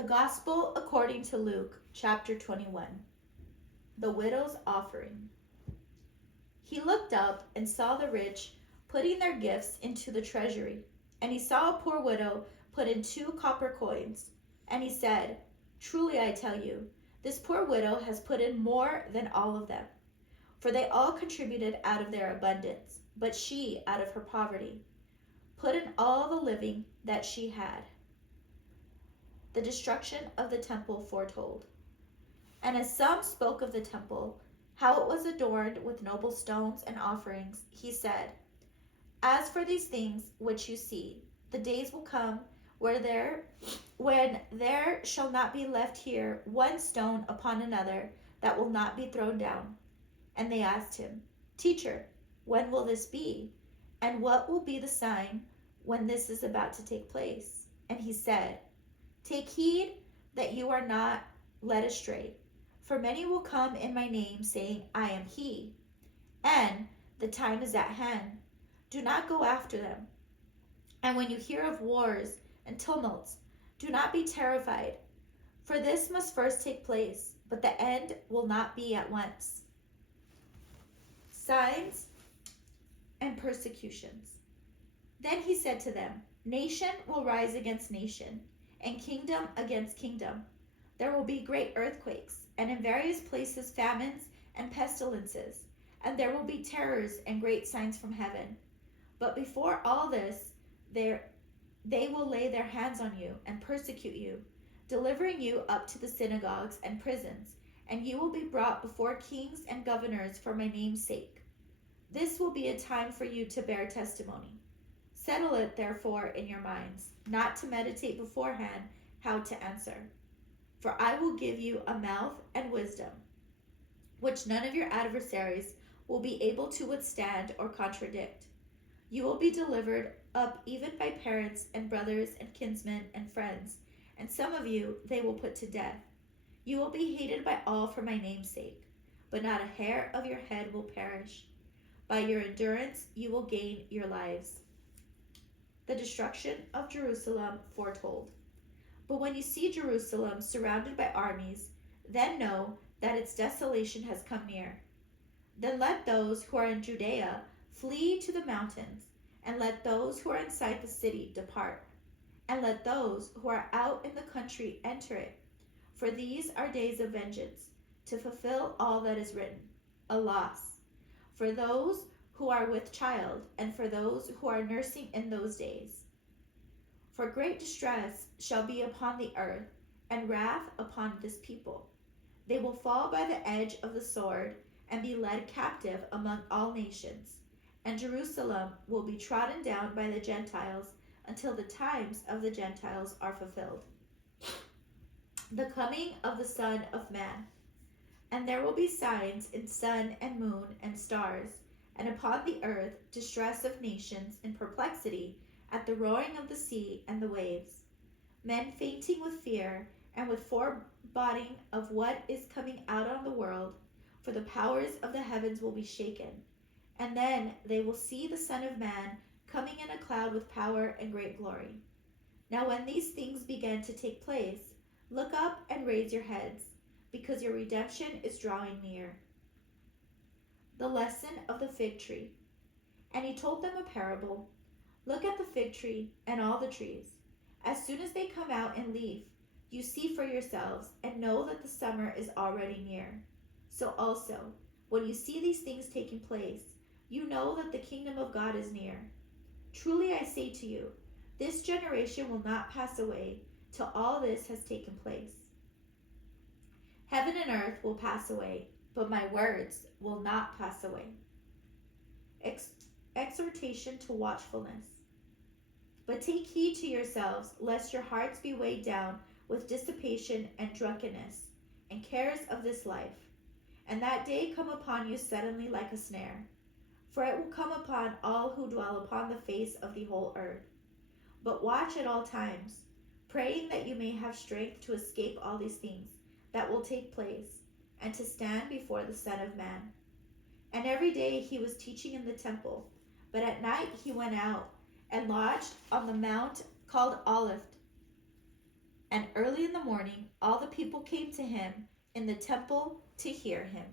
The Gospel according to Luke, chapter 21. The widow's offering. He looked up and saw the rich putting their gifts into the treasury. And he saw a poor widow put in 2 copper coins. And he said, "Truly I tell you, this poor widow has put in more than all of them. For they all contributed out of their abundance, but she, out of her poverty, put in all the living that she had." The destruction of the temple foretold. And as some spoke of the temple, how it was adorned with noble stones and offerings, he said, "As for these things which you see, the days will come when there shall not be left here one stone upon another that will not be thrown down." And they asked him, "Teacher, when will this be? And what will be the sign when this is about to take place?" And he said, "Take heed that you are not led astray. For many will come in my name, saying, 'I am he,' and 'the time is at hand.' Do not go after them. And when you hear of wars and tumults, do not be terrified. For this must first take place, but the end will not be at once." Signs and persecutions. Then he said to them, "Nation will rise against nation, and kingdom against kingdom. There will be great earthquakes, and in various places famines and pestilences, and there will be terrors and great signs from heaven. But before all this, they will lay their hands on you and persecute you, delivering you up to the synagogues and prisons, and you will be brought before kings and governors for my name's sake. This will be a time for you to bear testimony. Settle it, therefore, in your minds, not to meditate beforehand how to answer. For I will give you a mouth and wisdom, which none of your adversaries will be able to withstand or contradict. You will be delivered up even by parents and brothers and kinsmen and friends, and some of you they will put to death. You will be hated by all for my name's sake, but not a hair of your head will perish. By your endurance you will gain your lives." The destruction of Jerusalem foretold. But when you see Jerusalem surrounded by armies, then know that its desolation has come near. Then let those who are in Judea flee to the mountains, and let those who are inside the city depart, and let those who are out in the country enter it. For these are days of vengeance, to fulfill all that is written, a loss for those who are with child, and for those who are nursing in those days. For great distress shall be upon the earth, and wrath upon this people. They will fall by the edge of the sword, and be led captive among all nations. And Jerusalem will be trodden down by the Gentiles until the times of the Gentiles are fulfilled. The coming of the Son of Man. And there will be signs in sun and moon and stars, and upon the earth distress of nations in perplexity at the roaring of the sea and the waves. Men fainting with fear and with foreboding of what is coming out on the world, for the powers of the heavens will be shaken. And then they will see the Son of Man coming in a cloud with power and great glory. Now when these things begin to take place, look up and raise your heads, because your redemption is drawing near. The lesson of the fig tree. And he told them a parable. Look at the fig tree and all the trees. As soon as they come out in leaf, you see for yourselves, and know that the summer is already near. So also, when you see these things taking place, you know that the kingdom of God is near. Truly I say to you, this generation will not pass away till all this has taken place. Heaven and earth will pass away, but my words will not pass away. Exhortation to watchfulness. But take heed to yourselves, lest your hearts be weighed down with dissipation and drunkenness, and cares of this life, and that day come upon you suddenly like a snare. For it will come upon all who dwell upon the face of the whole earth. But watch at all times, praying that you may have strength to escape all these things that will take place, and to stand before the Son of Man. And every day he was teaching in the temple, but at night he went out and lodged on the mount called Olivet, And early in the morning all the people came to him in the temple to hear him.